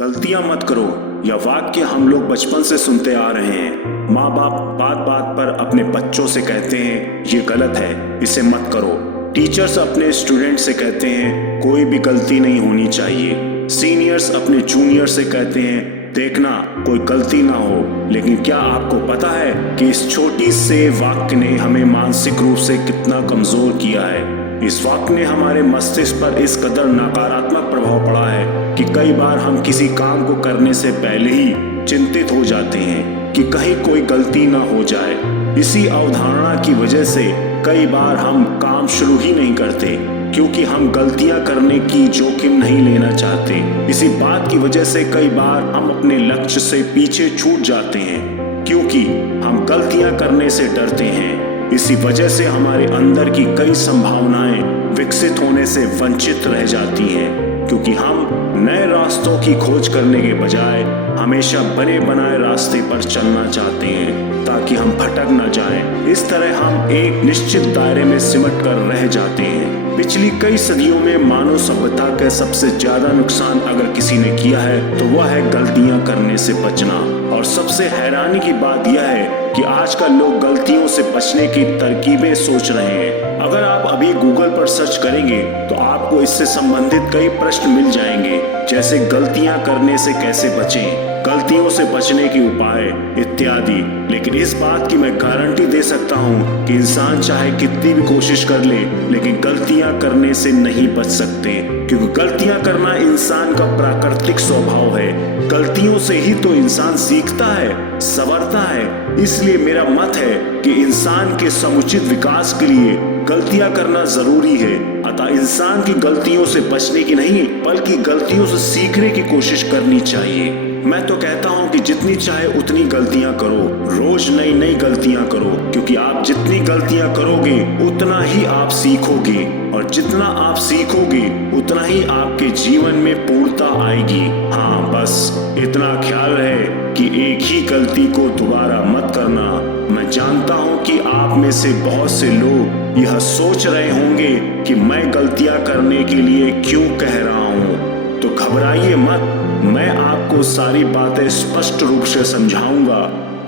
गलतियां मत करो, यह वाक्य हम लोग बचपन से सुनते आ रहे हैं। माँ बाप बात बात पर अपने बच्चों से कहते हैं ये गलत है, इसे मत करो। टीचर्स अपने स्टूडेंट से कहते हैं कोई भी गलती नहीं होनी चाहिए। सीनियर्स अपने जूनियर से कहते हैं देखना कोई गलती ना हो। लेकिन क्या आपको पता है कि इस छोटी से वाक्य ने हमें मानसिक रूप से कितना कमजोर किया है। इस वाक्य ने हमारे मस्तिष्क पर इस कदर नकारात्मक प्रभाव पड़ा है कि कई बार हम किसी काम को करने से पहले ही चिंतित हो जाते हैं कि कहीं कोई गलती ना हो जाए। इसी अवधारणा की वजह से कई बार हम काम शुरू ही नहीं करते क्योंकि हम गलतियां करने की जोखिम नहीं लेना चाहते। इसी बात की वजह से कई बार हम अपने लक्ष्य से पीछे छूट जाते हैं क्योंकि हम गलतियां करने से डरते हैं। इसी वजह से हमारे अंदर की कई संभावनाएं विकसित होने से वंचित रह जाती हैं क्योंकि हम नए रास्तों की खोज करने के बजाय हमेशा बने बनाए रास्ते पर चलना चाहते हैं ताकि हम भटक न जाएं। इस तरह हम एक निश्चित दायरे में सिमट कर रह जाते हैं। पिछली कई सदियों में मानव सभ्यता का सबसे ज्यादा नुकसान अगर किसी ने किया है तो वह है गलतियां करने से बचना। और सबसे हैरानी की बात यह है कि आजकल लोग गलतियों से बचने की तरकीबें सोच रहे हैं। अगर आप अभी गूगल पर सर्च करेंगे तो आपको इससे संबंधित कई प्रश्न मिल जाएंगे, जैसे गलतियां करने से कैसे बचें, गलतियों से बचने के उपाय इत्यादि। लेकिन इस बात की मैं गारंटी दे सकता हूं कि इंसान चाहे कितनी भी कोशिश कर ले लेकिन गलतियां करने से नहीं बच सकते, क्योंकि गलतियां करना इंसान का प्राकृतिक स्वभाव है। गलतियों से ही तो इंसान सीखता है, संवरता है। इसलिए मेरा मत है कि इंसान के समुचित विकास के लिए गलतियां करना जरूरी है। अतः इंसान की गलतियों से बचने की नहीं बल्कि गलतियों से सीखने की कोशिश करनी चाहिए। मैं तो कहता हूं कि जितनी चाहे उतनी गलतियां करो, रोज नई नई गलतियां करो, क्योंकि आप जितनी गलतियां करोगे उतना ही आप सीखोगे, और जितना आप सीखोगे उतना ही आपके जीवन में पूर्णता आएगी। हाँ, बस इतना ख्याल रहे कि एक ही गलती को दोबारा मत करना। मैं जानता हूं कि आप में से बहुत से लोग यह सोच रहे होंगे कि मैं गलतियां करने के लिए क्यों कह रहा हूं, तो घबराइए मत। मैं आपको सारी बातें स्पष्ट रूप से समझाऊंगा,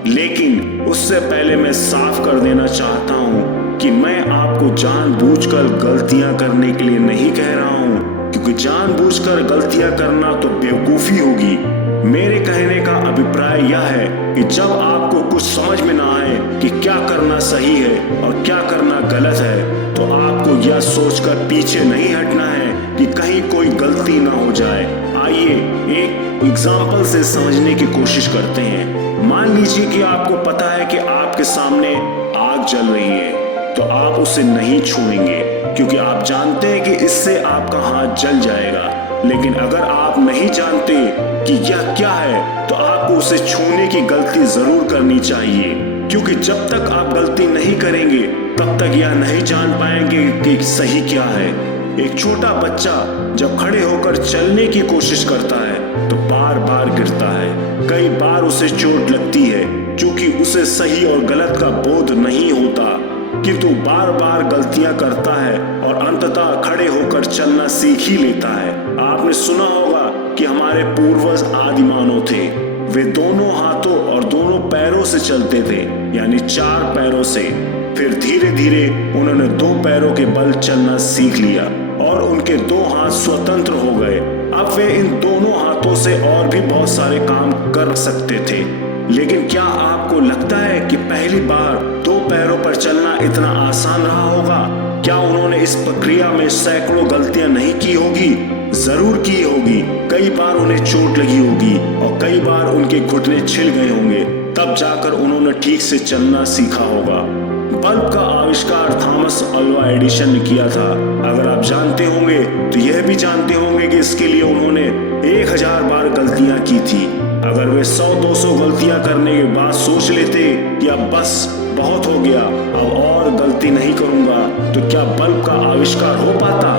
लेकिन उससे पहले मैं साफ कर देना चाहता हूं कि मैं आपको जानबूझकर गलतियां करने के लिए नहीं कह रहा हूं, क्योंकि जानबूझकर गलतियां करना तो बेवकूफी होगी। मेरे कहने का अभिप्राय यह है कि जब आपको कुछ समझ में ना आए कि क्या करना सही है और क्या करना गलत है, तो आपको यह सोचकर पीछे नहीं हटना है कि कहीं कोई गलती ना हो जाए। आइए एक एग्जाम्पल से समझने की कोशिश करते हैं। मान लीजिए कि आपको पता है कि आपके सामने आग जल रही है, तो आप उसे नहीं छूएंगे क्योंकि आप जानते हैं कि इससे आपका हाथ जल जाएगा। लेकिन अगर आप नहीं जानते कि यह क्या है तो आपको उसे छूने की गलती जरूर करनी चाहिए, क्योंकि जब तक आप गलती नहीं करेंगे तब तक यह नहीं जान पाएंगे कि सही क्या है। एक छोटा बच्चा जब खड़े होकर चलने की कोशिश करता है तो बार बार गिरता है। कई बार उसे चोट लगती है क्योंकि उसे सही और गलत का बोध नहीं होता, किंतु बार बार गलतियां करता है और अंततः खड़े होकर चलना सीख ही लेता है। आपने सुना होगा कि हमारे पूर्वज आदि मानव थे। वे दोनों हाथों और दोनों पैरों से चलते थे, यानी 4 पैरों से। फिर धीरे धीरे उन्होंने 2 पैरों के बल चलना सीख लिया और उनके 2 हाथ स्वतंत्र हो गए। अब वे इन दोनों हाथों से और भी बहुत सारे काम कर सकते थे। लेकिन क्या आपको लगता है कि पहली बार 2 पैरों पर चलना इतना आसान रहा होगा? क्या उन्होंने इस प्रक्रिया में सैकड़ों गलतियां नहीं की होगी? जरूर की होगी। कई बार उन्हें चोट लगी होगी और कई बार उनके घुटने छिल गए होंगे, तब जाकर उन्होंने ठीक से चलना सीखा होगा। बल्ब का आविष्कार थॉमस अल्वा एडिसन ने किया था। अगर आप जानते होंगे तो यह भी जानते होंगे कि इसके लिए उन्होंने 1000 बार गलतियां की थी। अगर वे 100-200 गलतियां करने के बाद सोच लेते कि अब बस बहुत हो गया, अब और गलती नहीं करूंगा, तो क्या बल्ब का आविष्कार हो पाता?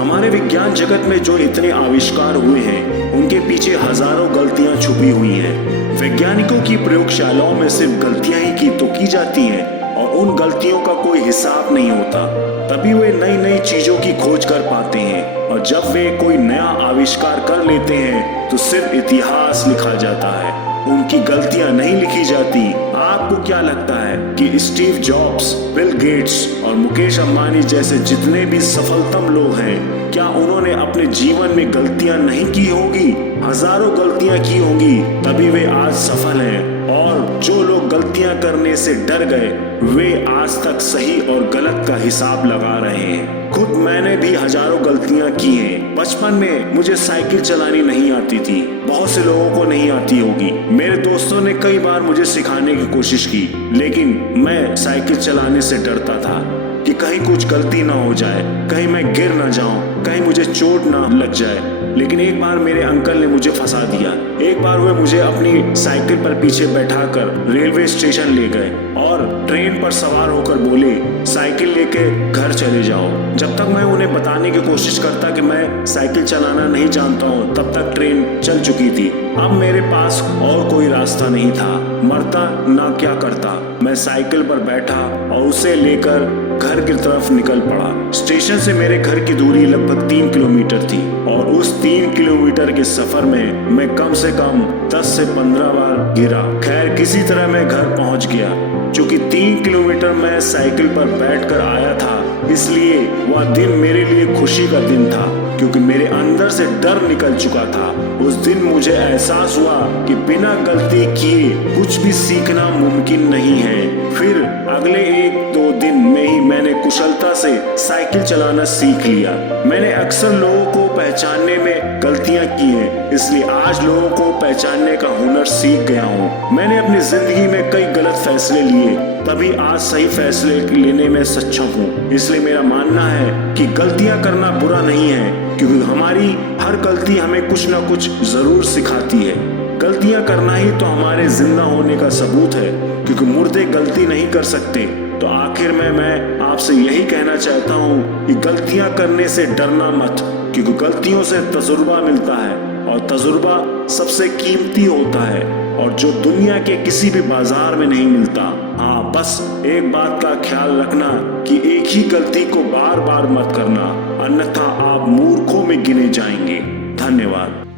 हमारे विज्ञान जगत में जो इतने आविष्कार हुए हैं उनके पीछे हजारों गलतियां छुपी हुई हैं। वैज्ञानिकों की प्रयोगशालाओं में सिर्फ गलतियां ही की तो की जाती हैं और उन गलतियों का कोई हिसाब नहीं होता। तभी वे नई नई चीजों की खोज कर पाते हैं, और जब वे कोई नया आविष्कार कर लेते हैं तो सिर्फ इतिहास लिखा जाता है, उनकी गलतियां नहीं लिखी जाती। आपको क्या लगता है कि स्टीव जॉब्स, बिल गेट्स और मुकेश अंबानी जैसे जितने भी सफलतम लोग हैं, क्या उन्होंने अपने जीवन में गलतियां नहीं की होगी? हजारों गलतियां की होंगी, तभी वे आज सफल हैं। और जो लोग गलतियां करने से डर गए, वे आज तक सही और गलत का हिसाब लगा रहे हैं। खुद मैंने भी हजारों गलतियां की हैं। बचपन में मुझे साइकिल चलानी नहीं आती थी, बहुत से लोगों को नहीं आती होगी। मेरे दोस्तों ने कई बार मुझे सिखाने की कोशिश की, लेकिन मैं साइकिल चलाने से डरता था कि कहीं कुछ गलती ना हो जाए, कहीं मैं गिर ना जाऊं, कहीं मुझे चोट ना लग जाए। लेकिन एक बार मेरे अंकल ने मुझे फंसा दिया। एक बार वे मुझे अपनी साइकिल पर पीछे बैठाकर रेलवे स्टेशन ले गए और ट्रेन पर सवार होकर बोले, साइकिल लेके घर चले जाओ। जब तक मैं उन्हें बताने की कोशिश करता कि मैं साइकिल चलाना नहीं जानता हूँ, तब तक ट्रेन चल चुकी थी। अब मेरे पास और कोई रास्ता नहीं था, मरता ना क्या करता। मैं साइकिल पर बैठा और उसे लेकर घर की तरफ निकल पड़ा। स्टेशन से मेरे घर की दूरी लगभग 3 किलोमीटर थी, और उस 3 किलोमीटर के सफर में मैं कम से कम 10 से 15 बार गिरा। खैर, किसी तरह मैं घर पहुंच गया। चूंकि 3 किलोमीटर मैं साइकिल पर बैठकर आया था, इसलिए वह दिन मेरे लिए खुशी का दिन था, क्योंकि मेरे अंदर से डर निकल चुका था। उस दिन मुझे एहसास हुआ कि बिना गलती किए कुछ भी सीखना मुमकिन नहीं है। फिर अगले 1-2 दिन में ही मैंने कुशलता से साइकिल चलाना सीख लिया। मैंने अक्सर लोगों को पहचानने में गलतियां की हैं, इसलिए आज लोगों को पहचानने का हुनर सीख गया हूँ। मैंने अपनी जिंदगी में कई गलत फैसले लिए, तभी आज सही फैसले लेने में सक्षम हूँ। इसलिए मेरा मानना है कि गलतियां करना बुरा नहीं है, क्योंकि हमारी हर गलती हमें कुछ ना कुछ जरूर सिखाती है। गलतियां करना ही तो हमारे जिंदा होने का सबूत है, क्योंकि मुर्दे गलती नहीं कर सकते। तो आखिर में मैं आपसे यही कहना चाहता हूँ कि गलतियां करने से डरना मत, क्योंकि गलतियों से तजुर्बा मिलता है, और तजुर्बा सबसे कीमती होता है, और जो दुनिया के किसी भी बाजार में नहीं मिलता। हाँ, बस एक बात का ख्याल रखना कि एक ही गलती को बार बार मत करना, अन्यथा आप मूर्खों में गिने जाएंगे। धन्यवाद।